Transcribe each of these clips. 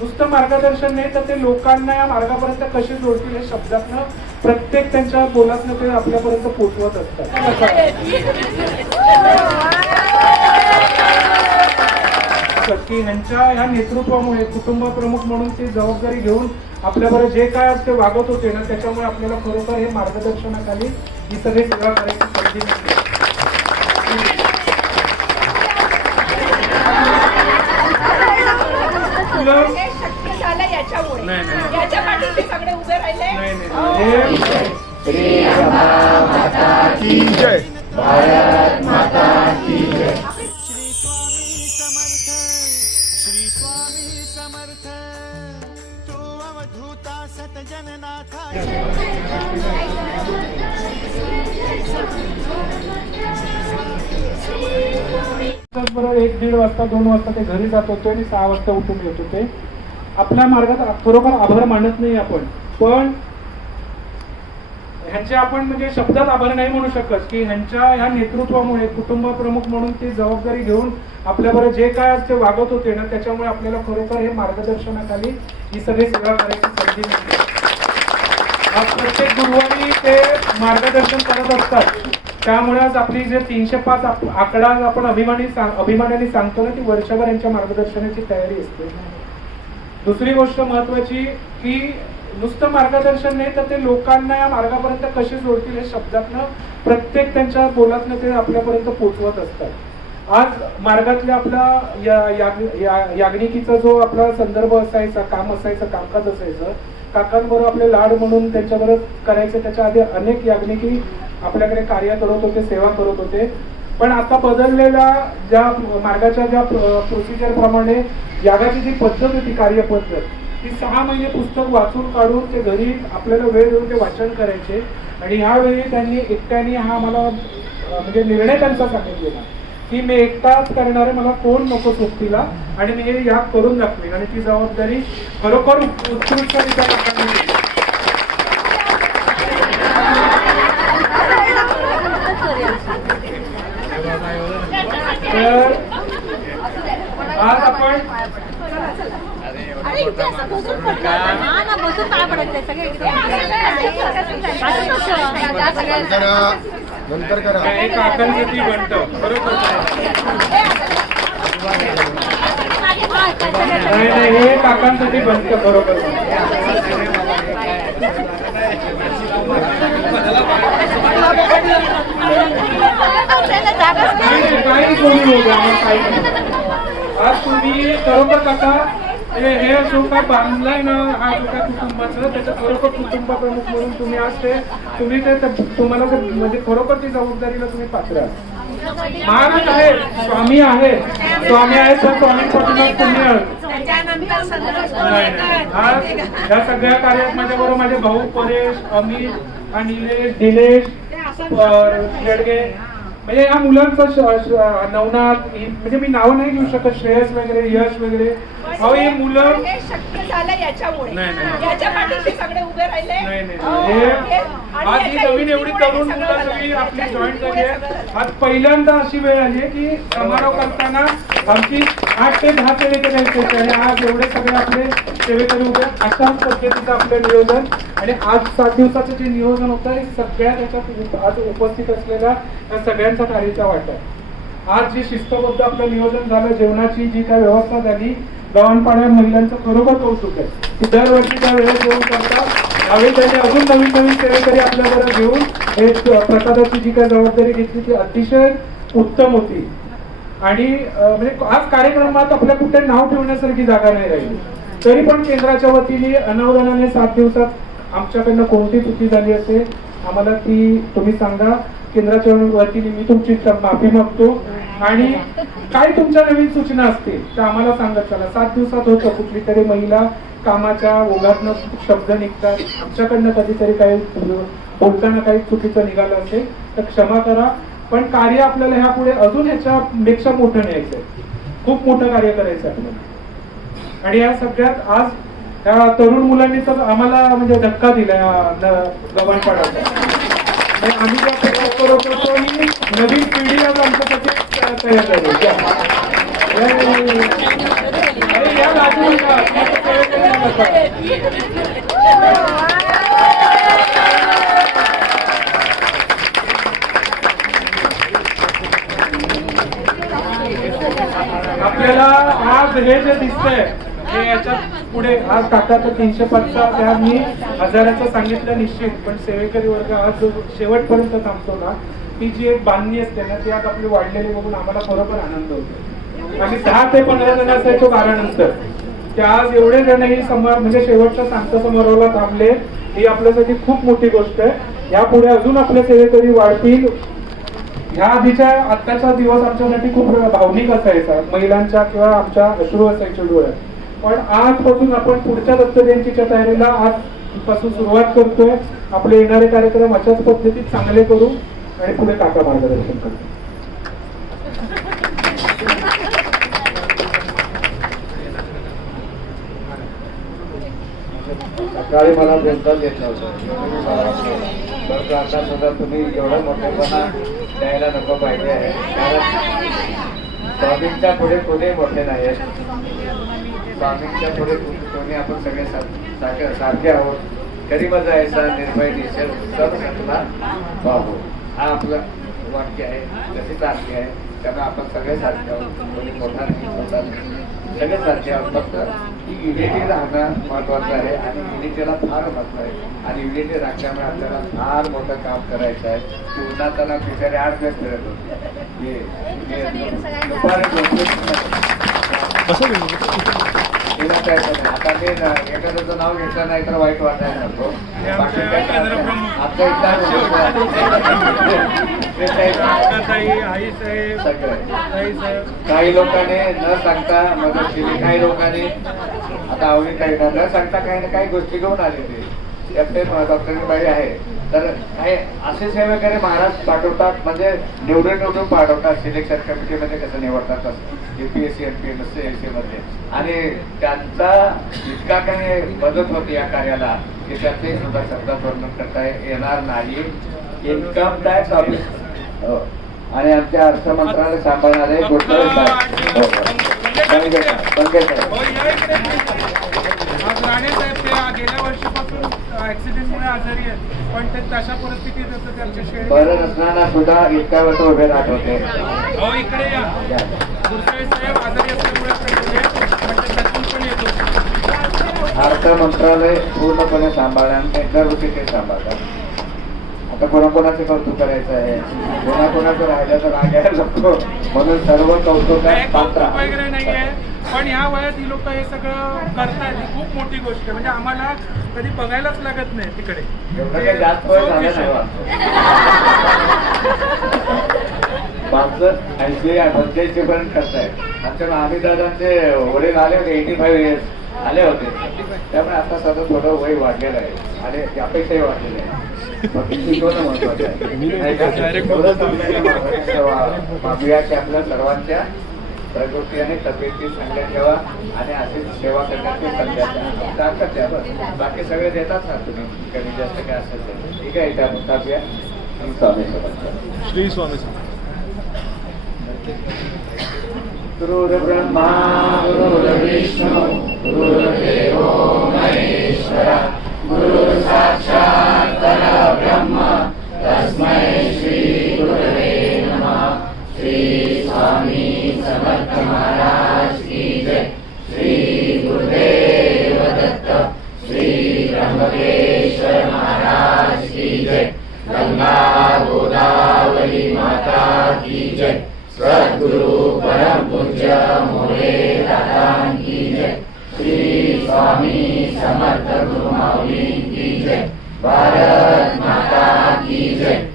नुसतं मार्गदर्शन नाही तर ते लोकांना या मार्गापर्यंत कसे जोडतील हे शब्दातनं प्रत्येक त्यांच्या बोलातनं ते आपल्यापर्यंत पोचवत असतात. की ह्यांच्या ह्या नेतृत्वामुळे कुटुंब प्रमुख म्हणून ती जबाबदारी घेऊन आपल्याबरोबर जे काय ते वागत होते ना त्याच्यामुळे आपल्याला खरोखर हे मार्गदर्शनाखाली ही सगळी सेवा करायची संधी मिळते तुला- हे शक्य झालं याच्यामुळे. नाही, नाही. याच्या पाठीशी सगळे उभे राहिले. नाही नाही. हे. श्री स्वामी समर्थ श्री स्वामी समर्थ तू अवधूता सतजननाथा बरोबर एक दीड वाजता दोन वाजता ते घरी जात होते आणि सहा वाजता उठून येत होते. आपल्या मार्गात खरोखर आभार मानत नाही आपण. पण ह्यांचे आपण म्हणजे शब्दात आभार नाही म्हणू शकत की ह्यांच्या ह्या नेतृत्वामुळे कुटुंब प्रमुख म्हणून ती जबाबदारी घेऊन आपल्याबरोबर जे काय आज ते वागत होते ना त्याच्यामुळे आपल्याला खरोखर हे मार्गदर्शनाखाली ही सगळी सेवा करायची संधी मिळते. आज प्रत्येक गुरुवारी ते मार्गदर्शन करत असतात. त्यामुळे आज आपली जे तीनशे पाच आकडा आपण अभिमानी सांग- अभिमानाने सांगतो ना ती वर्षभर यांच्या मार्गदर्शनाची तयारी असते. दुसरी गोष्ट महत्वाची की नुसतं मार्गदर्शन नाही तर ते लोकांना या मार्गापर्यंत कसे जोडतील हे शब्दातनं प्रत्येक त्यांच्या बोलातनं ते आपल्यापर्यंत पोचवत असतात. आज मार्गातल्या आपला या- याग- या- याग्निकीचा जो आपला संदर्भ असायचा काम असायचं कामकाज असायचं काकांबरोबर आपले लाड म्हणून त्यांच्याबरोबर करायचे त्याच्या आधी अनेक याग्निकी आपल्याकडे कार्य करत होते सेवा करत होते. पण आता बदललेल्या ज्या मार्गाच्या ज्या प्रोसिजर प्रमाणे यागाची जी पद्धत होती कार्यपद्धत ती सहा महिने पुस्तक वाचून काढून ते घरी आपल्याला वेळ देऊन ते वाचन करायचे. आणि ह्यावेळी त्यांनी एकट्याने हा मला म्हणजे निर्णय त्यांचा सांगितलेला की मी एकटाच करणारे मला कोण नको सोबतीला आणि मी हे याग करून दाखवेन. आणि ती जबाबदारी खरोखर उत्कृष्टरित्या तर आज आपण. हा नंतर करा. हे काकांसाठी बनतं. बरोबर? नाही नाही हे काकांसाठी बनतं. बरोबर. नाही, काही कोणी होऊ आम्हाला काही आज तुम्ही खरोखर कसा हे हे जो काय बांधलाय ना हा जो काय कुटुंबाचं त्याचं खरोखर कुटुंब प्रमुख म्हणून तुम्ही आज ते तुम्ही ते तुम्हाला ते म्हणजे खरोखर ती जबाबदारीला तुम्ही पात्र महाराज आहे स्वामी आहे स्वामी आहे तर स्वामी पाठीमाग तुम्ही आज या सगळ्या कार्यात माझ्या बरोबर माझे भाऊ परेश अमित अनिलेश दिनेश खेडगे म्हणजे या मुलांचं नवनाथ म्हणजे मी नावं नाही घेऊ शकत श्रेयस वगैरे यश वगैरे अहो ही मुलं हे शक्य झालं याच्यामुळे नाही, नाही. याच्या पाठीशी सगळे उभे राहिले नाही नाही हो, नाही. हे हे- आणि आज ही याच्या नवीन एवढी तरुण सगळं मुलं झालं. सगळी आपली याच्या जॉईन झाली आहे झालं. आज पहिल्यांदा अशी वेळ आली आहे की समारोह करताना आमची आठ ते दहा सेवेकरी यायचे आणि आज एवढे सगळे आपले सेवेकरी उभे आहेत. अशाच पद्धतीचं आपलं नियोजन आणि आज सात दिवसाचं जे नियोजन होतं हे सगळ्या त्याच्यात उप- आज उपस्थित असलेल्या या सगळ्यांचा कार्याचा वाटा आहे आज जी शिस्तबद्ध आपलं नियोजन झालं जेवणाची जी काय व्यवस्था झाली गावणपाड्या महिलांचं खरोखर कौतुक आहे. की दरवर्षी त्या वेळेस जेवण करतात. यावेळी त्यांनी अजून नवीन नवीन सेवेकरी आपल्याबरोबर घेऊन हे प्रसादाची जी काय जबाबदारी घेतली ती अतिशय उत्तम होती. आणि म्हणजे आज कार्यक्रमात आपल्या कुठे नाव ठेवण्यासारखी जागा नाही राहिली. तरी पण केंद्राच्या वतीने अनावधानाने सात दिवसात आमच्याकडनं कोणती चुकी झाली असेल आम्हाला ती तुम्ही सांगा. केंद्राच्या वतीने मी तुमची माफी मागतो. आणि काय तुमच्या नवीन सूचना असतील तर आम्हाला सांगत चला. सात दिवसात होतं. कुठली तरी महिला कामाच्या ओघातनं शब्द निघतात. आमच्याकडनं कधीतरी काही बोलताना काही चुकीचं निघालं असेल तर क्षमा करा. पण कार्य आपल्याला ह्या पुढे अजून ह्याच्यापेक्षा मोठं न्यायचंय. खूप मोठं कार्य करायचं आपल्याला. आणि या सगळ्यात आज त्या तरुण मुलांनी तर आम्हाला म्हणजे धक्का दिला या गव्हाणपाड्याचा आम्ही करत होतो आणि नवीन पिढी आज आमच्यासाठी तयार झाली या. अरे आपल्याला आज हे जे दिसतंय हे याच्यात पुढे आज काकाचं तीनशे पाचचा त्या मी हजाराचं सांगितलं निश्चित पण सेवेकरी वर्ग आज जो शेवटपर्यंत थांबतो ना ती जी एक बांधणी असते ना ती आज आपली वाढलेली बघून आम्हाला खरोखर आनंद होतो. आणि दहा ते पंधरा जण असायचो बारानंतर. ते आज एवढे जण ही समोर म्हणजे शेवटच्या सांगता समारोहाला थांबले ही आपल्यासाठी खूप मोठी गोष्ट आहे. यापुढे अजून आपले सेवेकरी वाढतील. ह्या आधीच्या आत्ताचा दिवस आमच्यासाठी खूप भावनिक असायचा. महिलांच्या किंवा आमच्या अश्रू असायचे डोळ्यात. पण आजपासून आपण पुढच्या दत्त जयंतीच्या तयारीला आजपासून सुरुवात करतोय. आपले येणारे कार्यक्रम अशाच पद्धतीत चांगले करू आणि पुढे काका मार्गदर्शन करतो सकाळी मला बोलताच येत नव्हतं बरं का आता सुद्धा तुम्ही एवढं मोठेपणा द्यायला नको पाहिजे आहे. कारण स्वामींच्या पुढे कोणी मोठे नाही स्वामींच्या पुढे कोणी आपण सगळे सारखे सारखे आहोत. कधी मजा यायचा निर्भय निश्चय. उत्सव संतला बाबू हा आपलं वाक्य आहे जशी सारखी आहे. त्यामुळे आपण सगळे सारखे आहोत. कोणी मोठा नाही नाही. सगळे सारखे फक्त ही युनिटी राहणं महत्वाचं आहे आणि युनिटीला फार महत्त्व आहे. आणि युनिटी राखल्यामुळे आपल्याला फार मोठं काम करायचं आहे. की उन्हाताना बिचारे आठ दिवस फिरत होते. दुपारी? आता ना एखाद्याचं नाव घेतलं नाही तर वाईट वाटायला नको बाकी इथं सगळं काही लोकांनी न सांगता मदत केली काही लोकांनी आता आवडी काही न सांगता काही ना काही गोष्टी घेऊन आलेली त्यात डॉक्टर आहे. तर काही असे सेवेकरी महाराज पाठवतात म्हणजे निवडून निवडून पाठवतात. सिलेक्शन कमिटीमध्ये कसं निवडतात तसं. युपीएससी एमपीएससी एसमध्ये. आणि त्यांचा इतका काही मदत होते या कार्याला की त्याचे सुद्धा शब्दात वर्णन करता येणार नाही. इन्कम टॅक्स ऑफिस आणि आमच्या अर्थ मंत्रालय सांभाळणारे गोष्टी हो, हो. बरं नसताना सुद्धा इतक्या वर्ष उभे राहत होते हो अर्थ मंत्रालय पूर्णपणे सांभाळण्याने घरगुती ते सांभाळतात. आता कोणाकोणाचे कौतुक करायचं आहे? कोणाकोणाचं राहिलं तर रागायला नको. म्हणून सर्व पात्र वगैरे नाहीये. पण ह्या वयात ही लोक हे सगळं करतायत. ही खूप मोठी गोष्ट आहे. म्हणजे आम्हाला कधी बघायलाच लागत नाही तिकडे. एवढं जास्त वय झालं विषय. नाही मागचं ऐंशी पंच्याऐंशी पर्यंत करतायत. आमच्या आम्ही दादांचे वडील आले होते एटी फाईव्ह इयर्स आले होते. त्यामुळे आता सतत थोडं वय वाढलेलं आहे. आणि अपेक्षाही वाढलेली आहे. मागूया की आपल्या सर्वांच्या प्रकृती आणि तब्येती संख्या ठेवा आणि अशीच सेवा करण्याची संख्या द्या. द्या बस बाकी सगळे देतात ना तुम्ही कमी जास्त काय असेल ते ठीक आहे त्या मुताबिया स्वामी श्री स्वामी समर्थ. गुरुर्ब्रह्मा गुरुर्विष्णू जय महाराज की जय. गंगा गोदावरी माता की जय. सद्गुरु परम पूज्य मोरे दादा की जय. श्री स्वामी समर्थ गुरु माऊली की जय. भारत माता की जय.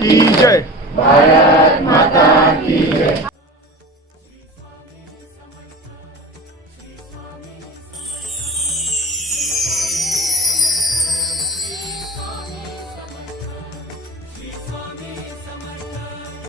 की जय